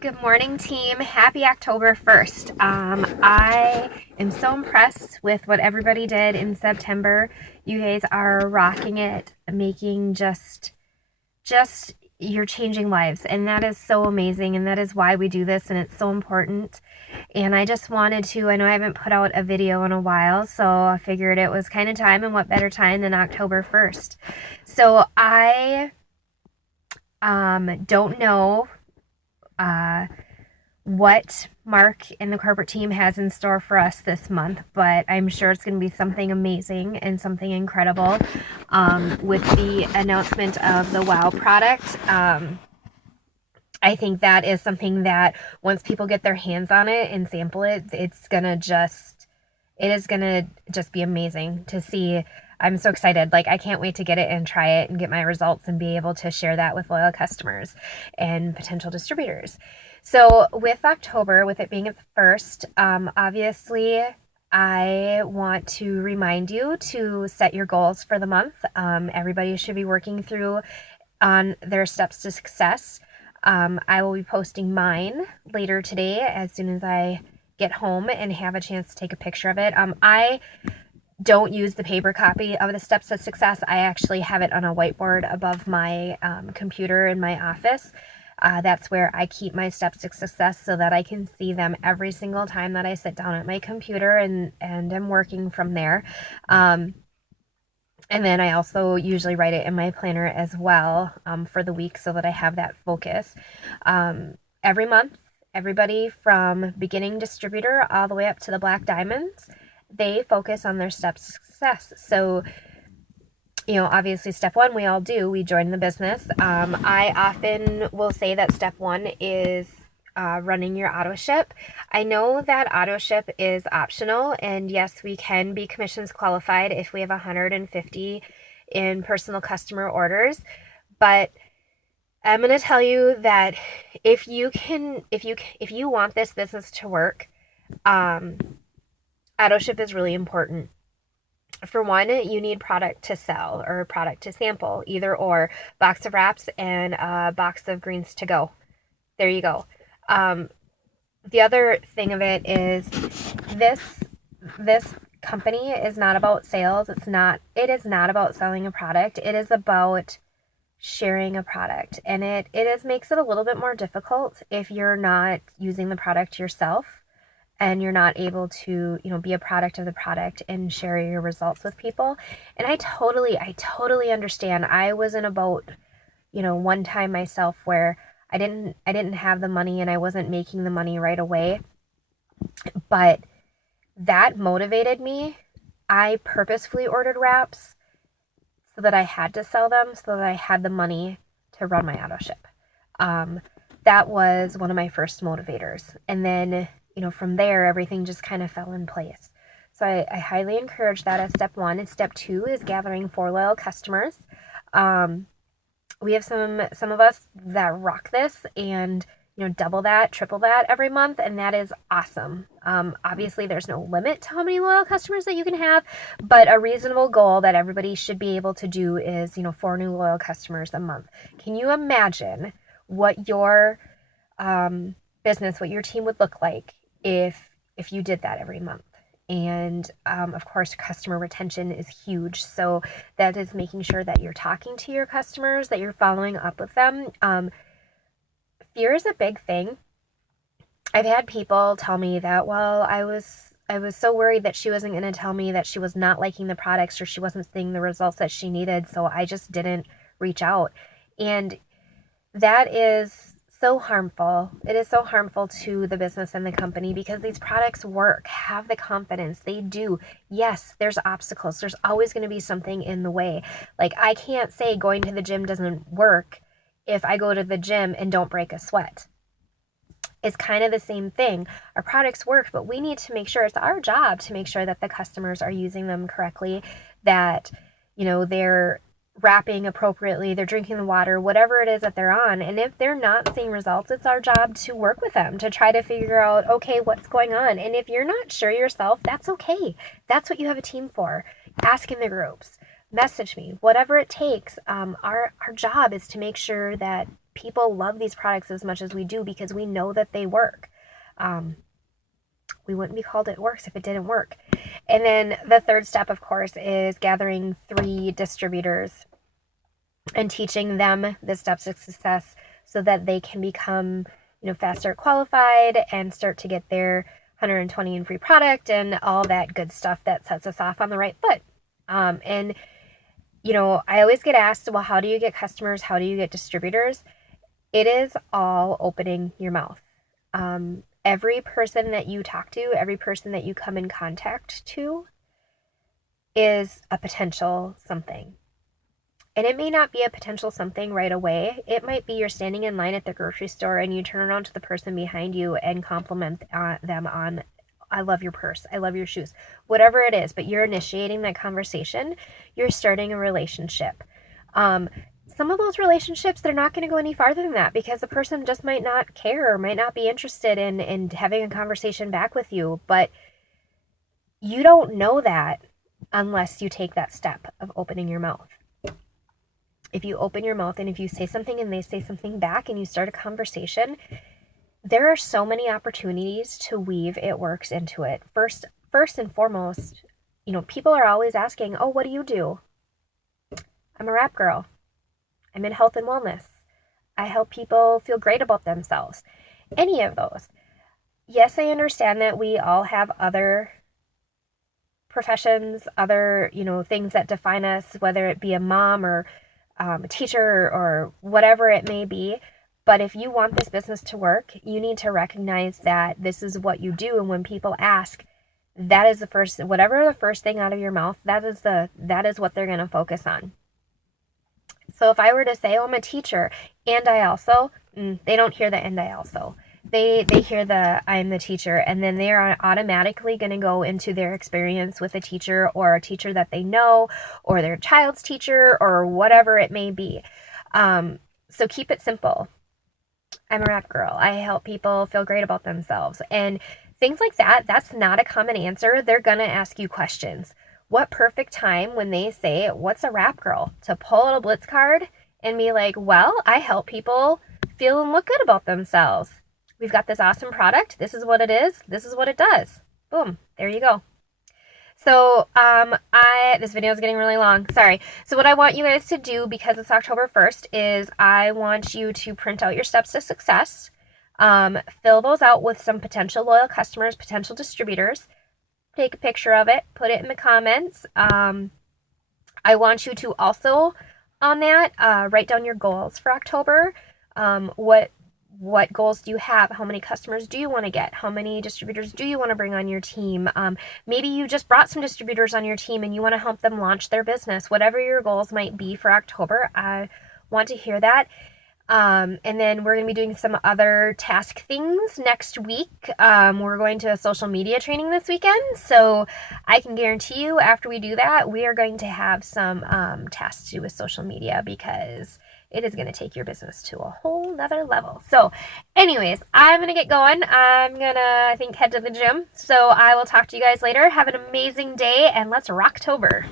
Good morning, team. Happy October 1st. I am so impressed with what everybody did in September. You guys are rocking it, making just you're changing lives, and that is so amazing, and that is why we do this, and it's so important. And I just wanted to, I know I haven't put out a video in a while, so I figured it was kind of time, and what better time than October 1st. So I don't know what Mark and the corporate team has in store for us this month, but I'm sure it's going to be something amazing and something incredible with the announcement of the WOW product. I think that is something that once people get their hands on it and sample it, it is going to just be amazing to see. I'm so excited. Like, I can't wait to get it and try it and get my results and be able to share that with loyal customers and potential distributors. So with October, with it being the first, obviously I want to remind you to set your goals for the month. Everybody should be working through on their steps to success. I will be posting mine later today as soon as I get home and have a chance to take a picture of it. I don't use the paper copy of the steps to success. I actually have it on a whiteboard above my computer in my office. That's where I keep my steps to success so that I can see them every single time that I sit down at my computer and I'm working from there. And then I also usually write it in my planner as well for the week so that I have that focus. Every month, everybody from beginning distributor all the way up to the black diamonds, they focus on their steps to success. So, obviously step one, we all do. We join the business. I often will say that step one is running your auto ship. I know that auto ship is optional, and yes, we can be commissions qualified if we have 150 in personal customer orders, but I'm going to tell you that if you want this business to work, auto ship is really important. For one, you need product to sell or product to sample, either or. Box of wraps and a box of greens to go. There you go. The other thing of it is this company is not about sales. It is not about selling a product. It is about sharing a product. And it makes it a little bit more difficult if you're not using the product yourself and you're not able to, be a product of the product and share your results with people. And I totally understand. I was in a boat, one time myself where I didn't have the money and I wasn't making the money right away. But that motivated me. I purposefully ordered wraps so that I had to sell them, so that I had the money to run my auto ship. That was one of my first motivators. And then from there, everything just kind of fell in place. So I highly encourage that as step one. And step two is gathering 4 loyal customers. We have some of us that rock this and, double that, triple that every month. And that is awesome. Obviously, there's no limit to how many loyal customers that you can have, but a reasonable goal that everybody should be able to do is, 4 new loyal customers a month. Can you imagine what your business, what your team would look like if you did that every month? And of course, customer retention is huge. So that is making sure that you're talking to your customers, that you're following up with them. Fear is a big thing. I've had people tell me that, well, I was so worried that she wasn't going to tell me that she was not liking the products or she wasn't seeing the results that she needed, so I just didn't reach out. And that is so harmful. It is so harmful to the business and the company because these products work. Have the confidence. They do. Yes, there's obstacles. There's always going to be something in the way. Like, I can't say going to the gym doesn't work if I go to the gym and don't break a sweat. It's kind of the same thing. Our products work, but we need to make sure, it's our job to make sure that the customers are using them correctly, that, they're wrapping appropriately, they're drinking the water, whatever it is that they're on. And if they're not seeing results, it's our job to work with them to try to figure out, okay, what's going on? And if you're not sure yourself, that's okay. That's what you have a team for. Ask in the groups, message me, whatever it takes. Our job is to make sure that people love these products as much as we do because we know that they work. We wouldn't be called It Works if it didn't work. And then the third step, of course, is gathering 3 distributors and teaching them the steps of success so that they can become, fast start qualified and start to get their 120 in free product and all that good stuff that sets us off on the right foot. And I always get asked, well, how do you get customers? How do you get distributors? It is all opening your mouth. Every person that you talk to, every person that you come in contact to is a potential something. And it may not be a potential something right away. It might be you're standing in line at the grocery store and you turn around to the person behind you and compliment them on, I love your purse, I love your shoes, whatever it is, but you're initiating that conversation. You're starting a relationship. Some of those relationships, they're not going to go any farther than that because the person just might not care or might not be interested in having a conversation back with you. But you don't know that unless you take that step of opening your mouth. If you open your mouth and if you say something and they say something back and you start a conversation, there are so many opportunities to weave It Works into it. First and foremost, people are always asking, oh, what do you do? I'm a wrap girl. I'm in health and wellness. I help people feel great about themselves. Any of those. Yes, I understand that we all have other professions, other, things that define us, whether it be a mom or a teacher or whatever it may be. But if you want this business to work, you need to recognize that this is what you do. And when people ask, that is whatever the first thing out of your mouth, that is what they're going to focus on. So if I were to say, oh, I'm a teacher and I also, they don't hear the and I also. They hear the I'm the teacher, and then they are automatically going to go into their experience with a teacher or a teacher that they know or their child's teacher or whatever it may be. So keep it simple. I'm a wrap girl. I help people feel great about themselves. And things like that, that's not a common answer. They're going to ask you questions. What perfect time when they say, what's a wrap girl? To pull out a Blitz card and be like, well, I help people feel and look good about themselves. We've got this awesome product. This is what it is. This is what it does. Boom. There you go. So, this video is getting really long. Sorry. So what I want you guys to do, because it's October 1st, is I want you to print out your steps to success. Fill those out with some potential loyal customers, potential distributors. Take a picture of it, put it in the comments. I want you to also, on that, write down your goals for October. What goals do you have? How many customers do you want to get? How many distributors do you want to bring on your team? Maybe you just brought some distributors on your team and you want to help them launch their business. Whatever your goals might be for October, I want to hear that. And then we're going to be doing some other task things next week. We're going to a social media training this weekend. So I can guarantee you after we do that, we are going to have some tasks to do with social media because it is going to take your business to a whole nother level. So anyways, I'm going to get going. I'm going to, I think, head to the gym. So I will talk to you guys later. Have an amazing day and let's rocktober.